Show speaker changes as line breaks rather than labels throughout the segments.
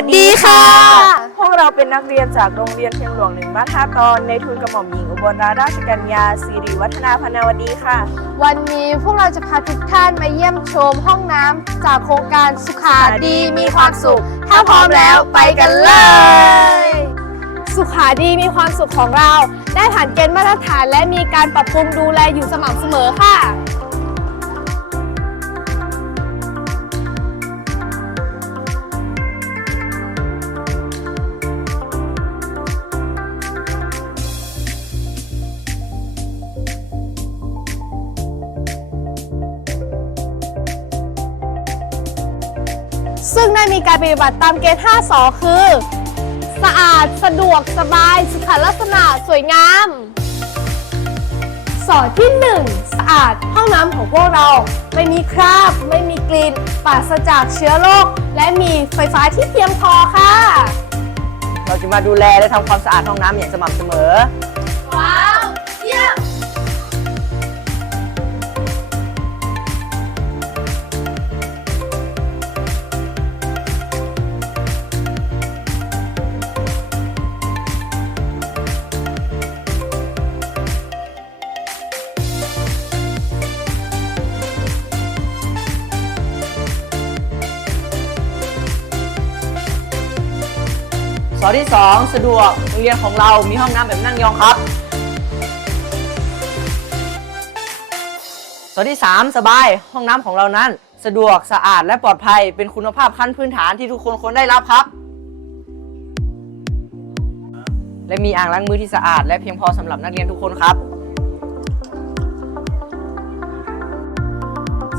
สดีค่ะ
พวกเราเป็นนักเรียนจากโรงเรียนเพียงหลวงหนึ่งบ้านท่าตอนในทุนกระหม่อมหญิงอุบลราชราชกัญญาสิริวัฒนาพนาวดีค่ะ
วันนี้พวกเราจะพาทุกท่านมาเยี่ยมชมห้องน้ำจากโครงการสุขาดีมีความสุข ถ้าพร้อมแล้วไปกันเลย สุขาดีมีความสุขของเรา ได้ผ่านเกณฑ์มาตรฐานและมีการปรับปรุงดูแลอยู่สม่ำเสมอค่ะ ซึ่งได้มีการปฏิบัติตามเกณฑ์ 5สอคือ สะอาดสะดวกสบายสุขลักษณะสวยงามสอที่ 1 สะอาดห้องน้ำของพวกเรา ไม่มีคราบ ไม่มีกลิ่นปราศจากเชื้อโรคและมีไฟฟ้าที่เพียงพอค่ะ
เราจะมาดูแลและทำความสะอาดห้องน้ำอย่างสม่ำเสมอ
ว้า
สอที่ 2 สะดวกโรงเรียนของเรามีห้องน้ำแบบนั่งยองครับ สอที่ 3 สบายห้องน้ำของเรานั้น สะดวกสะอาดและปลอดภัยเป็นคุณภาพขั้นพื้นฐานที่ทุกคนควรได้รับครับ และมีอ่างล้างมือที่สะอาด และเพียงพอสำหรับนักเรียนทุกคนครับ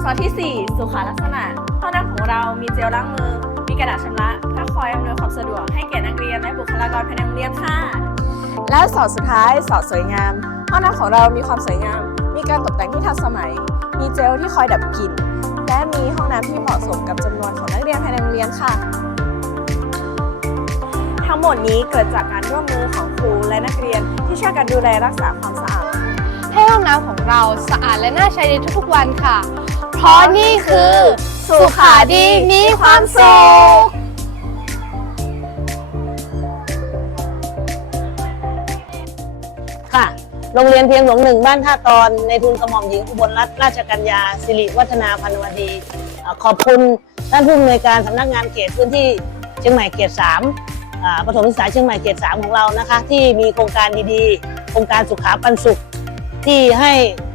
สอที่ 4 สุขลักษณะห้องน้ำของเรามีเจลล้างมือ กระดาษชำระเพื่อคอยอำนวยความสะดวกให้แก่นักเรียนและบุคลากรภายในโรงเรียนค่ะ และสอดสุดท้ายสอดสวยงามห้องน้ำของเรามีความสวยงาม มีการตกแต่งที่ทันสมัย มีเจลที่คอยดับกลิ่น และมีห้องน้ำที่เหมาะสมกับจำนวนของนักเรียนภายในโรงเรียนค่ะ ทั้งหมดนี้เกิดจากการร่วมมือของครูและนักเรียนที่ช่วยกันดูแลรักษาความสะอาด
ให้ห้องน้ำของเราสะอาดและน่าใช้ในทุกๆวันค่ะ เพราะนี่คือ สุขาดีมีความสุข
ค่ะ โรงเรียนเพียงหลวงหนึ่งบ้านท่าตอนในทุนกระหม่อมหญิงอุบลรัตนราชกัญญาสิริวัฒนาพันวดีเอ่อขอบคุณท่านผู้อำนวยการสำนักงานเขตพื้นที่เชียงใหม่เขตสามอ่าประถมศึกษาเชียงใหม่เขตสามของเรานะคะ ที่มีโครงการดีๆ โครงการสุขาปันสุข ที่ให้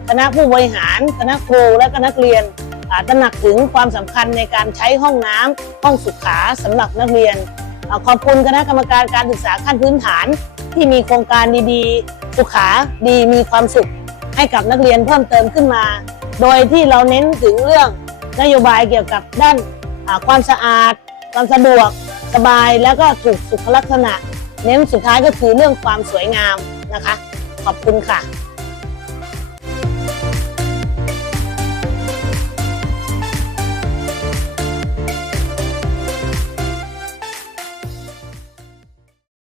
คณะผู้บริหารคณะครูและก็นักเรียน ตระหนักถึงความสำคัญในการใช้ห้องน้ำห้องสุขาสำหรับนักเรียน ขอบคุณคณะกรรมการการศึกษาขั้นพื้นฐาน ที่มีโครงการดีๆ สุขาดีมีความสุข ให้กับนักเรียนเพิ่มเติมขึ้นมา โดยที่เราเน้นถึงเรื่องนโยบายเกี่ยวกับด้านความสะอาด ความสะดวกสบายแล้วก็ถูกสุขลักษณะ เน้นสุดท้ายก็คือเรื่องความสวยงามนะคะ ขอบคุณค่ะ